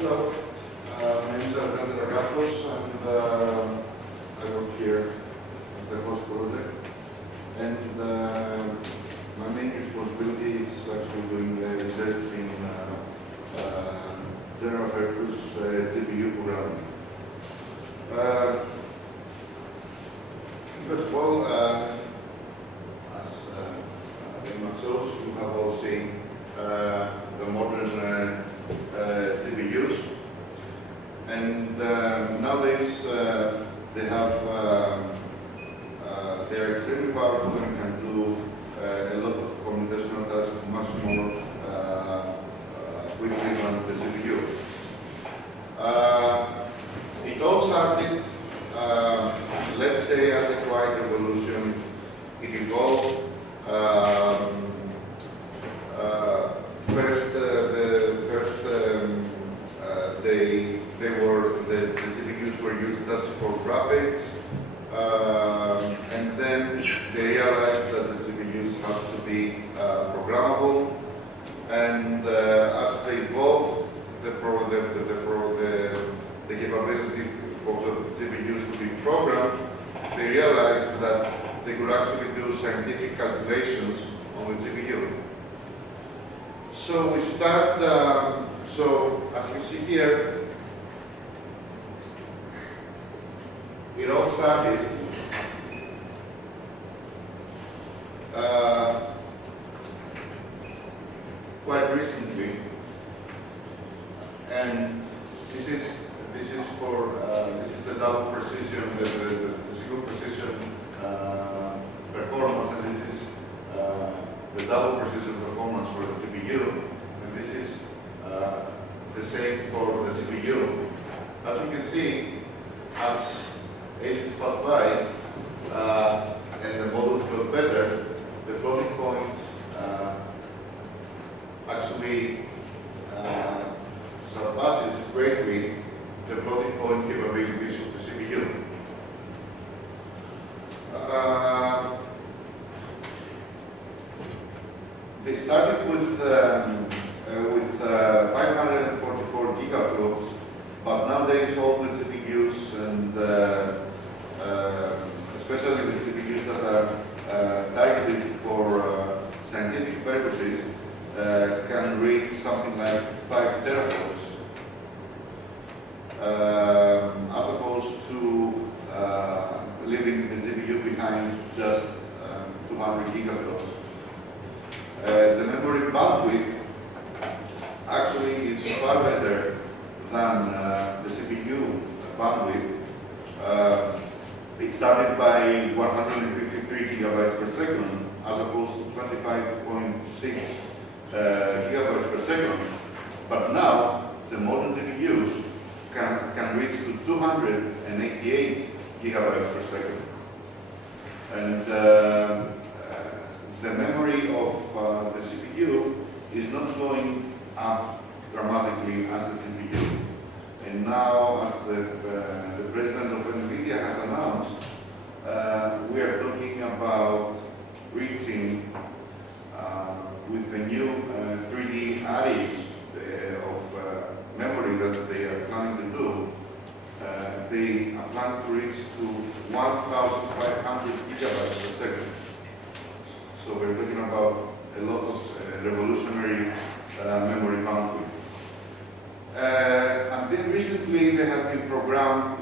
Hello, my name is Alexander Agathos, and I work here at the host project. And my main responsibility is actually doing research in general purpose GPU programming. First of all, as the name shows, you have all seen the modern GPUs, and nowadays they are extremely powerful and can do a lot of computational tasks much more quickly than the CPU. It all started, let's say, as a quiet revolution. It evolved. The GPUs were used just for graphics, and then they realized that the GPUs have to be programmable. And as they evolved the capability of the GPUs to be programmed, they realized that they could actually do scientific calculations on the GPU. So we start. So as you see here, it all started quite recently, and this is the double precision, the single precision performance, and this is the double precision performance for the CPU, and this is the same for the CPU. As you can see, as ages pass by and the models got better, the floating points actually surpasses greatly the floating point capabilities of the CPU. They started with 544 gigaflops, but nowadays all the GPUs and especially the GPUs that are targeted for scientific purposes can reach something like 5 teraflops, as opposed to leaving the GPU behind just 200 gigaflops. The memory bandwidth actually is far better than the CPU bandwidth. It started by 153 gigabytes per second, as opposed to 25.6 gigabytes per second. But now the modern GPUs can reach to 288 gigabytes per second, and the memory of the CPU is not going up dramatically as the CPU. And now, as the president of NVIDIA has announced, we are talking about reaching, with the new 3D arrays of memory that they are planning to do, they are planning to reach to 1,500 gigabytes per second. So we're talking about a lot of revolutionary memory bandwidth. Until recently, they have been programmed.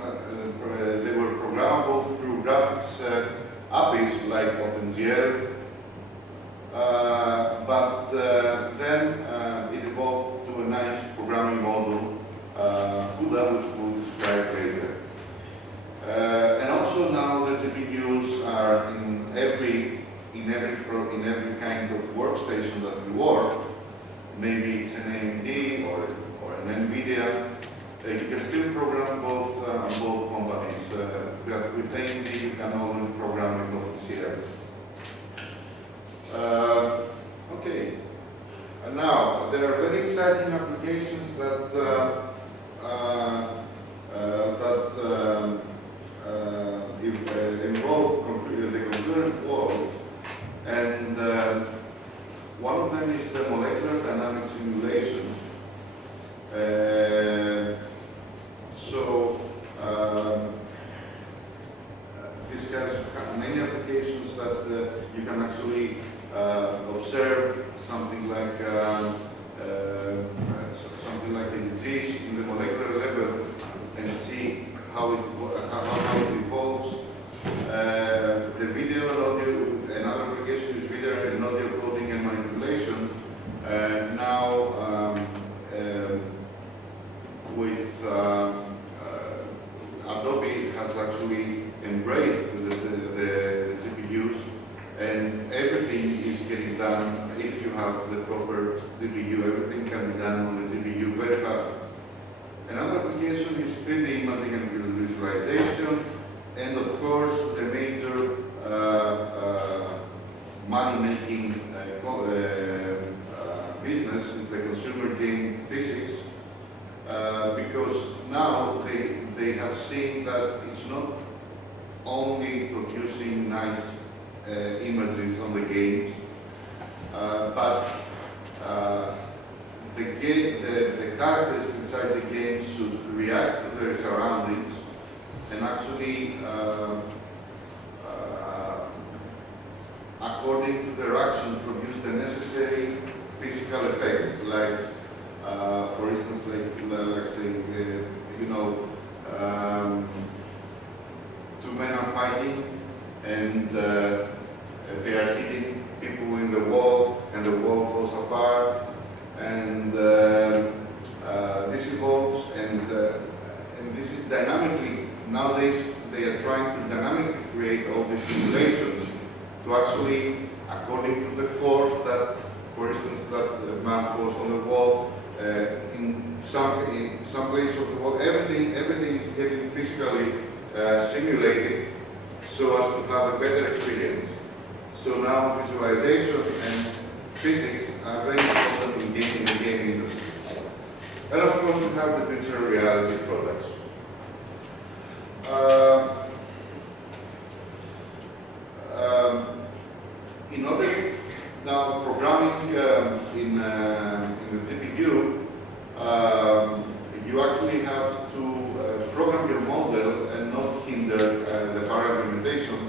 They were programmable through graphics APIs like OpenGL, but then it evolved to a nice programming model, which we'll describe later. And also now the GPUs are in every kind of workstation that we work. Maybe it's an AMD or an NVIDIA. You can still program both on both companies. But with AMD, you can only program with OpenCL. Okay. And now, there are very exciting applications that involve the concurrent world. And one of them is the molecular dynamics simulation. business is the consumer game physics, because now they have seen that it's not only producing nice images on the games, but the characters inside the game should react to their surroundings and actually, according to their action, produce the necessary physical effects, like, for instance, like say, you know, two men are fighting and they are hitting people in the wall, and the wall falls apart, and this evolves, and this is dynamically, nowadays they are trying to dynamically create all these simulations to actually, according to the force that, for instance, that the man falls on the wall, in some place of the wall, everything is getting physically simulated so as to have a better experience. So now visualization and physics are very important in the game industry. And of course we have the virtual reality products. In order now programming in the GPU, you actually have to program your model and not hinder the parallel implementation,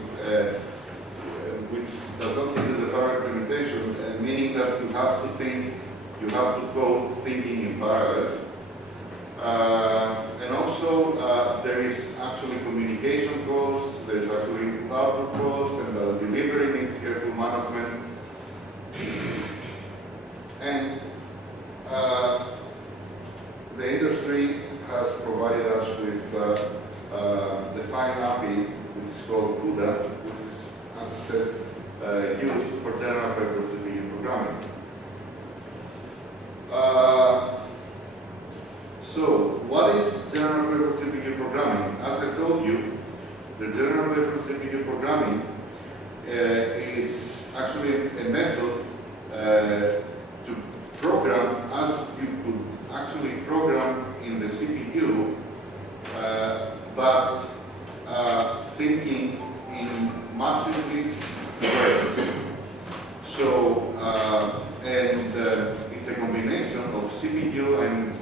which does not hinder the parallel implementation, meaning that you have to think, you have to code thinking in parallel. And also there is actually communication costs, there is actually output cost, and delivery needs careful management. And the industry has provided us with the fine API, which is called CUDA, which is, as I said, used for general purpose CPU programming. So, what is general purpose CPU programming? As I told you, the general purpose CPU programming is actually a method to program as you could actually program in the CPU, but thinking in massively threads. So, it's a combination of CPU and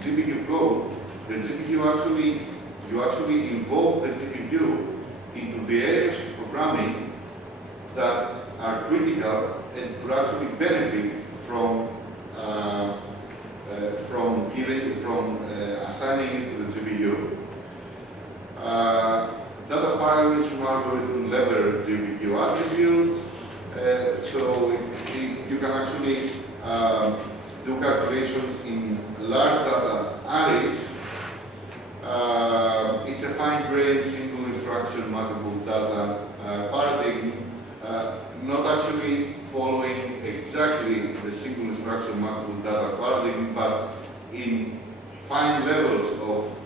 GPU code. The GPU you actually involve the GPU into the areas of programming that are critical and could actually benefit from assigning it to the GPU. Data parallelism algorithm level GPU attributes, so you can actually do calculations in large data arrays. It's a fine-grained single instruction multiple data paradigm, not actually following exactly the single instruction multiple data paradigm, but in fine levels of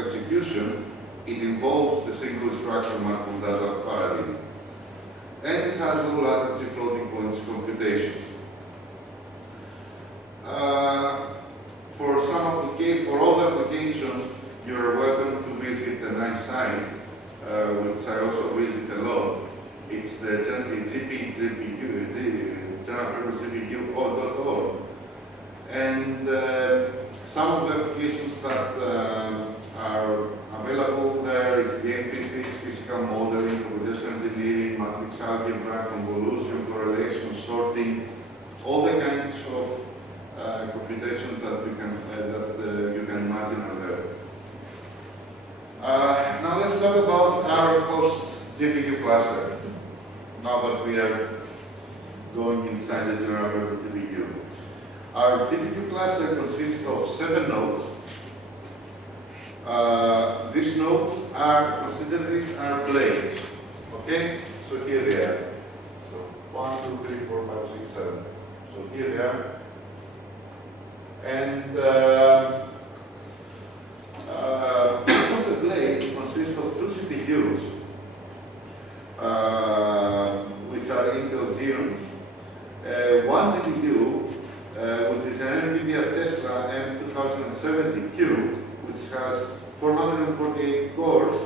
execution, it involves the single instruction multiple data paradigm. And it has low latency floating points computations. For all the applications, you are welcome to visit a nice site, which I also visit a lot. It's the generalpurpose.gpu.org. And some of the applications that are available there is game physics, physical modeling, computational engineering, matrix algebra, convolution, correlation, sorting, all the kinds of computations that you can imagine are there. Now let's talk about our host GPU cluster. Now that we are going inside the general purpose GPU. Our GPU cluster consists of 7 nodes. These nodes these are blades. Okay? So here they are. So 1, 2, 3, 4, 5, 6, 7. So here they are. And each of the blades consists of 2 CPUs, which are Intel Xeons. One GPU 70Q, which has 448 cores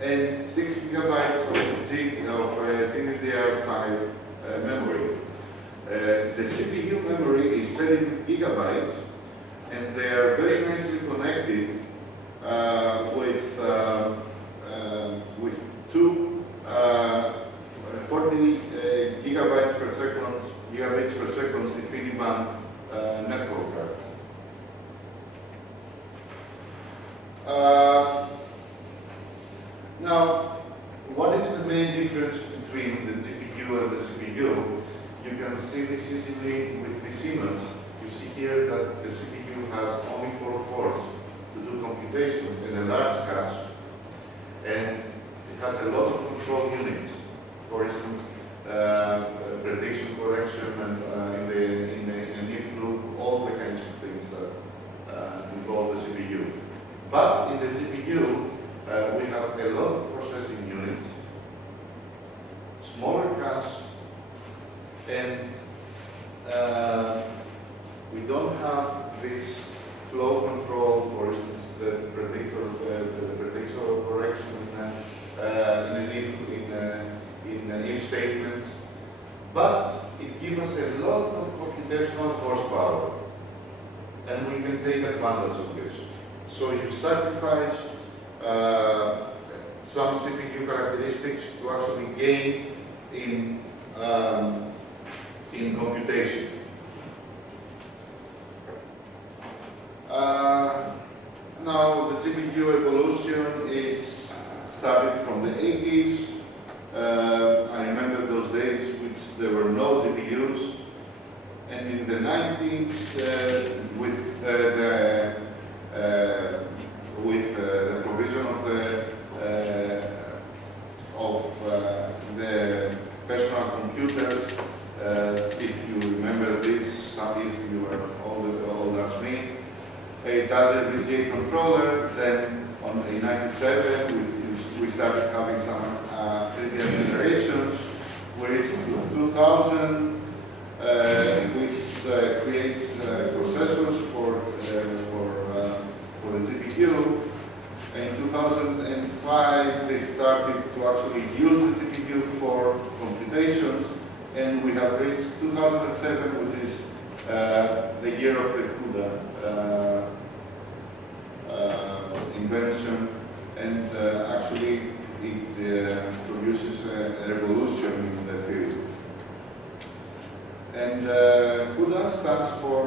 and 6 gigabytes of GDDR5 memory. The CPU memory is 30 gigabytes, and they are very nicely connected with two 40 gigabits per second InfiniBand network cards. Now, what is the main difference between the GPU and the CPU? You can see this easily with the Siemens. You see here that the CPU has only 4 cores to do computation in a large cache, and it has a lot of control units. For instance, prediction, correction, and in an if loop, all the kinds of things that involve the CPU. But in the GPU, we have a lot of processing units, smaller cache, and we don't have this flow control, for instance, the predictor correction in an if statements, but it gives us a lot of computational horsepower, and we can take advantage of this. So you sacrifice some CPU characteristics to actually gain in computation. Now the GPU evolution is started from the 80s. I remember those days which there were no GPUs, and in the 90s with the provision of the personal computers, if you remember this, if you are old as me, a WVGA controller, then in 97 we started having some 3D generations, whereas 2000 which creates processors for the GPU. In 2005 they started to actually use the GPU for computations, and we have reached 2007, which is the year of the CUDA invention, and actually it produces a revolution in the field. And CUDA stands for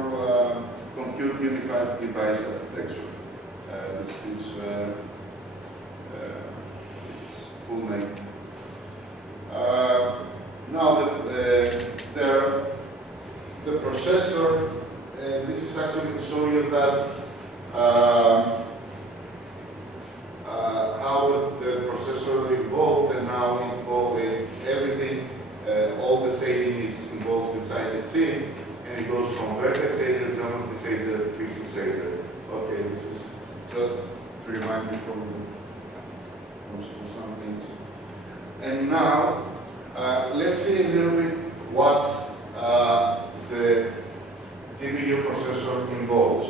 Compute Unified Device Architecture. This is its full name. Now the processor, this is actually to show you that how the processor evolved, and now involving everything, all the shading is involved inside the scene, and it goes from vertex shader, geometry shader, pixel shader. Okay, this is just to remind me from some things. And now, let's see a little bit what the GPU processor involves.